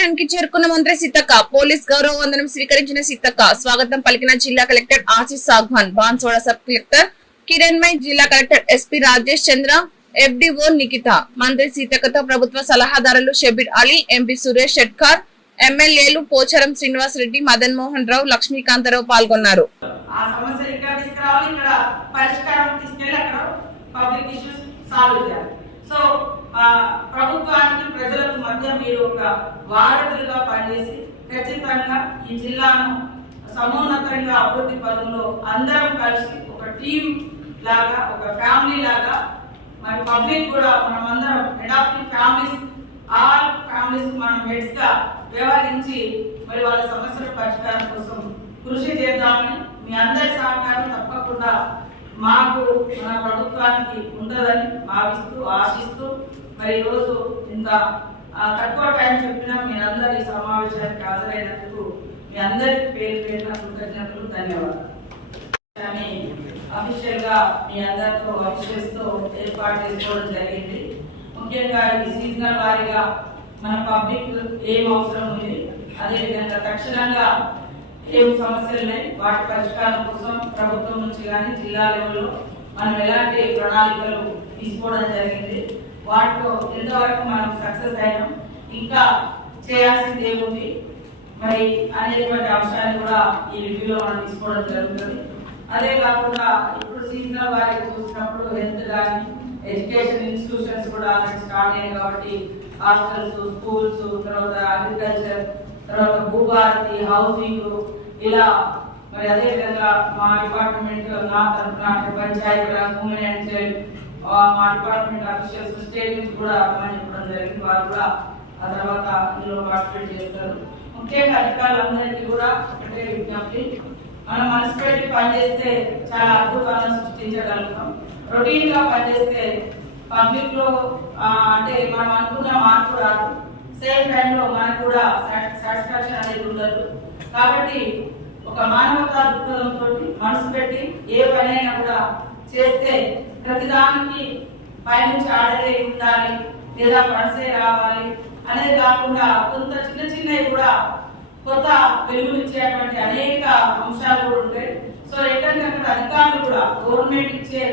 కార్యాలయానికి చేరుకున్న మంత్రి సీతక్క పోలీస్ గౌరవ వందనం స్వీకరించిన సీతక్క స్వాగతం పలికిన జిల్లా collector Ashish Sangwan, బాన్సోడ sub collector Kiranmay, జిల్లా కలెక్టర్ ఎస్పీ రాజేష్ చంద్ర, FDO నిఖిత. మంత్రి సీతక్కతో ప్రభుత్వ సలహాదారులు షబీర్ అలీ, ఎంపీ సురేష్ షెట్కార్, ఎమ్మెల్యేలు పోచారం శ్రీనివాస్ రెడ్డి, మదన్ మోహన్ రావు, లక్ష్మీకాంతరావు పాల్గొన్నారు. ప్రభుత్వానికి ప్రజలకు మధ్య మీరు ఒక వారధులుగా పనిచేసి ఖచ్చితంగా ఈ జిల్లాను సమున్నతంగా అభివృద్ధి పదంలో అందరం కలిసి ఒక టీం లాగా, ఒక ఫ్యామిలీ లాగా, మరి పబ్లిక్ కూడా మనమందరం అడాప్టివ్ ఫ్యామిలీస్, ఆల్ ఫ్యామిలీస్ మనం హెడ్స్ గా వ్యవహరించి మరి వాళ్ళ సమస్యల పరిష్కారం కోసం కృషి చేద్దామని మీ అందరి సహకారం తప్పకుండా మాకు మన ప్రభుత్వానికి ఉంటుందని భావిస్తూ ఆశిస్తూ మరి ఈరోజు ఇంత తక్కువ టైం చెప్పినా మీరందరూ ఈ సమావేశానికి హాజరైనందుకు మీ అందరికి పేరు పేరున కృతజ్ఞతలు, ధన్యవాదాలు. అఫీషియల్ గా మీ అందరితో అఫీషియల్స్ తో ఏర్పాటు చేసుకోవడం జరిగింది. ముఖ్యంగా ఈ సీజనల్ వారీగా మన పబ్లిక్ ఏం అవసరం ఉంది, అదేవిధంగా తక్షణంగా ఏం సమస్యలు ఉన్నాయి, వాటి పరిష్కారం కోసం ప్రభుత్వం నుంచి కానీ జిల్లా లెవెల్లో మనం ఎలాంటి ప్రణాళికలు తీసుకోవడం జరిగింది, వాటిలో ఎంతవరకు మనం సక్సెస్ అయినాం, ఇంకా చేయాల్సింది ఏముంది మరి అనేటువంటి అంశాన్ని కూడా ఈ రివ్యూలో మనం తీసుకోవడం జరుగుతుంది. అదే కాకుండా ఇప్పుడు సీజనల్ వారికి చూసినప్పుడు హెల్త్ కానీ ఎడ్యుకేషన్ ఇన్స్టిట్యూషన్స్ కూడా స్టార్ట్ అయ్యాయి కాబట్టి హాస్టల్స్, స్కూల్స్, తర్వాత అగ్రికల్చర్, తర్వాత భూభారతి, హౌసింగ్, ఇలా మరి అదేవిధంగా మా డిపార్ట్మెంట్ నా తరఫున పంచాయతీరాజ్, ఉమెన్ అండ్ చైల్డ్, మా డిపార్ట్మెంట్ అఫీషియల్స్ స్టేట్ నుంచి కూడా అర్థమని చెప్పడం జరిగింది. వారు కూడా ఆ తర్వాత ఇందులో పార్టిసిపేట్ చేస్తారు. ముఖ్యంగా అధికారులందరికీ కూడా ఒకటే విజ్ఞప్తి, మనం మనసు పెట్టి పనిచేస్తే చాలా అద్భుతాలను సృష్టించగలుగుతాం. రొటీన్ గా పనిచేస్తే పబ్లిక్ లో అంటే మనం అనుకున్న మార్పు రాదు, సేమ్ టైంలో మనకు కూడా సాటిస్ఫాక్షన్ అనేది ఉండదు. కాబట్టి ఒక మానవతా దృక్పథంతో మనసు పెట్టి ఏ పనైనా కూడా చేస్తే ప్రతిదానికి పైనుంచి ఆర్డరే ఉండాలి లేదా ఫండ్సే రావాలి అనేది కాకుండా కొంత చిన్న చిన్నవి కూడా కొత్త వెలుగునిచ్చేటువంటి అనేక అంశాలు కూడా ఉంటాయి. సో ఎక్కడికక్కడ అధికారులు కూడా గవర్నమెంట్ ఇచ్చే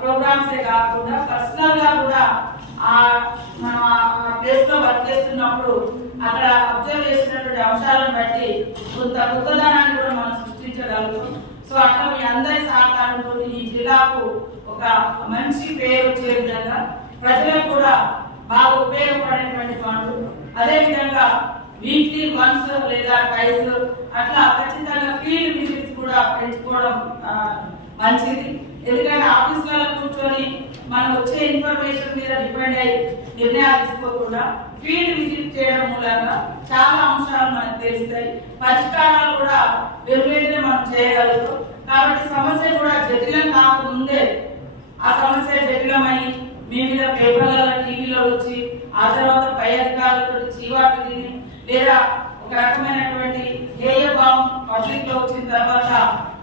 ప్రోగ్రామ్సే కాకుండా పర్సనల్ గా కూడా మనం ఆ ప్లేస్ లో వర్క్ చేస్తున్నప్పుడు అక్కడ అబ్జర్వ్ చేసినటువంటి అంశాలను బట్టి కొంత కొత్తదనాన్ని కూడా మనం సృష్టించగలుగుతాం. సో అట్లా మీ అందరి సహకారంతో ఈ జిల్లాకు ఒక మంచి పేరు వచ్చే విధంగా ప్రజలకు కూడా బాగా ఉపయోగపడేటువంటి పనులు, అదేవిధంగా వీక్లీ వన్స్ లేదా ట్వైస్ అట్లా ఖచ్చితంగా ఫీల్డ్ విజిట్స్ కూడా పెంచుకోవడం మంచిది. ఎందుకంటే ఆఫీసులలో కూర్చొని మనం వచ్చే ఇన్ఫర్మేషన్ మీద డిపెండ్ అయ్యి నిర్ణయాలు తీసుకోకుండా ఫీల్డ్ విజిట్ చేయడం మూలంగా చాలా అంశాలు మనకు తెలుస్తాయి, పరిష్కారాలు కూడా వెలువెంటనే మనం చేయగలుగుతాం. కాబట్టి సమస్య కూడా జటిలం కాకముందే ఆ సమస్య జటిలమై మీ మీద పేపర్లలో, టీవీలో వచ్చి ఆ తర్వాత పై అధికారులతో చీవాట్లు తిని లేదా ఒక రకమైనటువంటి హేయ భావం పబ్లిక్ లో వచ్చిన తర్వాత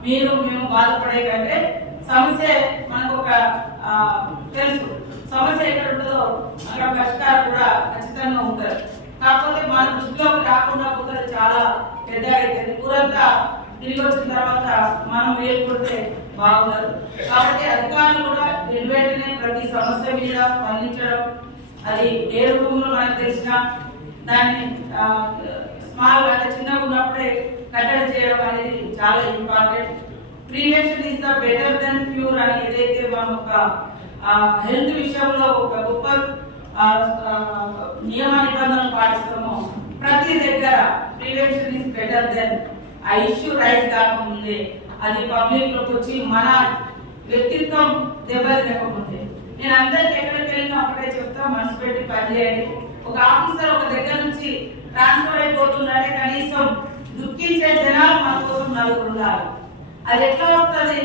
మేము బాధపడే కంటే సమస్య మనకు ఒక తెలుసు, సమస్య ఎక్కడ ఉంటుందో అక్కడ పరిష్కారం కూడా ఖచ్చితంగా ఉంటుంది. కాకపోతే మన దృష్టిలోకి రాకుండా పోతే చాలా పెద్దగా అవుతుంది. ఊరంతా తిరిగి వచ్చిన తర్వాత మనం మేలుకుంటే బాగుండదు. కాబట్టి అధికారులు కూడా వెంటనే ప్రతి సమస్య మీద స్పందించడం, అది ఏ రూపంలో మనకు తెలిసిన దాన్ని స్మాల్ అంటే చిన్నగా ఉన్నప్పుడే కట్టడి చేయడం అనేది చాలా important. Prevention is the better than cure అని ఏదైతే మనం ఒక హెల్త్ విషయంలో ఒక గొప్ప నియమ నిబంధనలు పాటిస్తామో ప్రతి దగ్గర ప్రివెన్షన్ ఇస్ బెటర్ దెన్ ఆ ఇష్యూ రైజ్ కాకముందే అది పబ్లిక్ లోకి వచ్చి మన వ్యక్తిత్వం దెబ్బతినకముందే. నేను అందరికి ఎక్కడికి వెళ్ళినా ఒకటే చెప్తా, మనసు పెట్టి పనిచేయండి. ఒక ఆఫీసర్ ఒక దగ్గర నుంచి ట్రాన్స్ఫర్ అయిపోతుందంటే కనీసం దుఃఖించే జనాలు మన కోసం నలుగురు ఉండాలి. అది ఎట్లా వస్తుంది,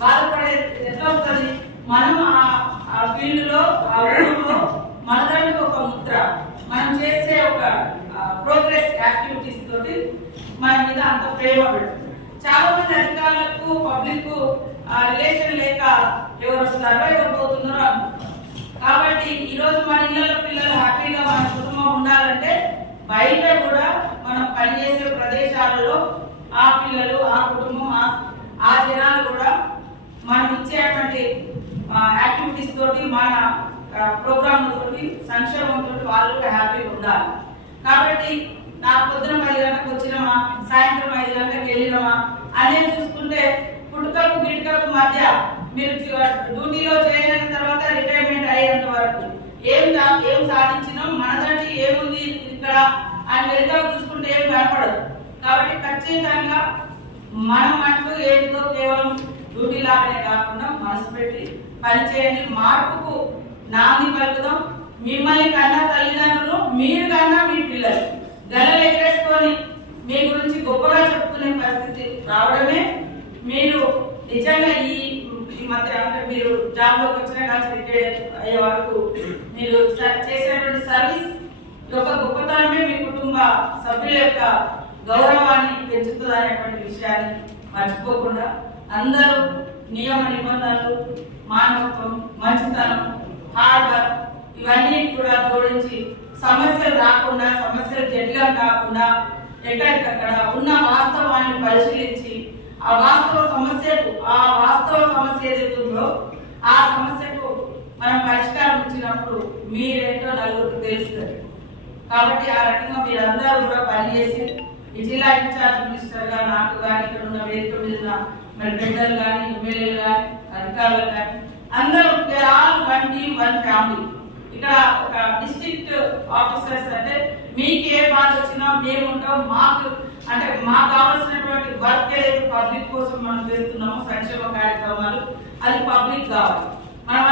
బాధపడేది ఎట్లా వస్తుంది, మనం ఆ ఫీల్డ్ లో ఆ ఊళ్ళో మనదంటూ ఒక ముద్ర, మనం చేసే ఒక ప్రోగ్రెస్ యాక్టివిటీస్ తోటి మన మీద అంత ప్రేమ పెడుతుంది. చాలా మంది అధికారులకు పబ్లిక్ రిలేషన్ లేక ఎవరు వస్తారో ఎవరు పోతున్నారో అనుకుంటారు. కాబట్టి ఈ రోజు మన ఇళ్ళలో పిల్లలు హ్యాపీగా మన కుటుంబం ఉండాలంటే బయట కూడా మనం పనిచేసే ప్రదేశాలలో ఆ పిల్లలు, ఆ కుటుంబం, ఆ జనాలు కూడా మనం ఇచ్చేటువంటి యాక్టివిటీస్ తోటి, మన ప్రోగ్రామ్ తోటి, సంక్షేమంతో వాళ్ళు హ్యాపీగా ఉండాలి. కాబట్టి నా పొద్దున 10 గంటలకు వచ్చినామా, సాయంత్రం 5 గంటలకు వెళ్ళినామా అనేది చూసుకుంటే పుట్టుకకు గిట్టుకకు మధ్య మీరు డ్యూటీలో చేరిన తర్వాత రిటైర్మెంట్ అయ్యేంత వరకు ఏం సాధించినాం, మనదంటే ఏముంది ఇక్కడ అని వెళ్తా చూసుకుంటే ఏం కనపడదు. కాబట్టి ఖచ్చితంగా మనం అంటూ ఏంటో కేవలం డ్యూటీ లాగానే కాకుండా మనసు పెట్టి పనిచేయండి. మార్పుకు నాంది పలుకుదాం. మిమ్మల్ని కన్నా తల్లిదండ్రులు, మీరు కన్నా మీ పిల్లలు గలలు ఎగరేసుకొని మీ గురించి గొప్పగా చెప్పుకునే పరిస్థితి రావడమే మీరు నిజంగా ఈ మధ్య అంటే మీరు జాబ్ లోకి వచ్చిన కానీ రిటైర్ అయ్యే వరకు మీరు చేసినటువంటి సర్వీస్ యొక్క గొప్పతనమే మీ కుటుంబ సభ్యుల యొక్క గౌరవాన్ని పెంచుతుంది అనేటువంటి విషయాన్ని మర్చిపోకుండా అందరూ నియమ నిబంధనలు, మానవత్వం, మంచితనం, హార్డ్ వర్క్ ఇవన్నీ కూడా జోడించి సమస్యలు రాకుండా, సమస్యలు జటిలం కాకుండా ఎక్కడికక్కడ ఉన్న వాస్తవాన్ని పరిశీలించి ఆ వాస్తవ సమస్య ఏదైతుందో ఆ సమస్యకు మనం పరిష్కారం ఇచ్చినప్పుడు మీరేంటో నలుగురికి తెలుస్తుంది. కాబట్టి ఆ రకంగా మీరందరూ కూడా పనిచేసి ఈ జిల్లా ఇన్ఛార్జ్ మినిస్టర్ గా నాకు కానీ ఇక్కడ ఉన్న వేదిక మీద మరి పెద్దలు కానీ, ఎమ్మెల్యేలు కానీ, అధికారులు కానీ అందరూ all one team, one family. ఇక్కడ ఒక డిస్ట్రిక్ట్ ఆఫీసర్స్ అంటే మీకు ఏ బాధ వచ్చినా మేము ఉంటాం. మాకు కావాల్సినటువంటి వర్క్ ఏదైతే పబ్లిక్ కోసం మనం చేస్తున్నామో సంక్షేమ కార్యక్రమాలు అది పబ్లిక్ కావాలి. మనం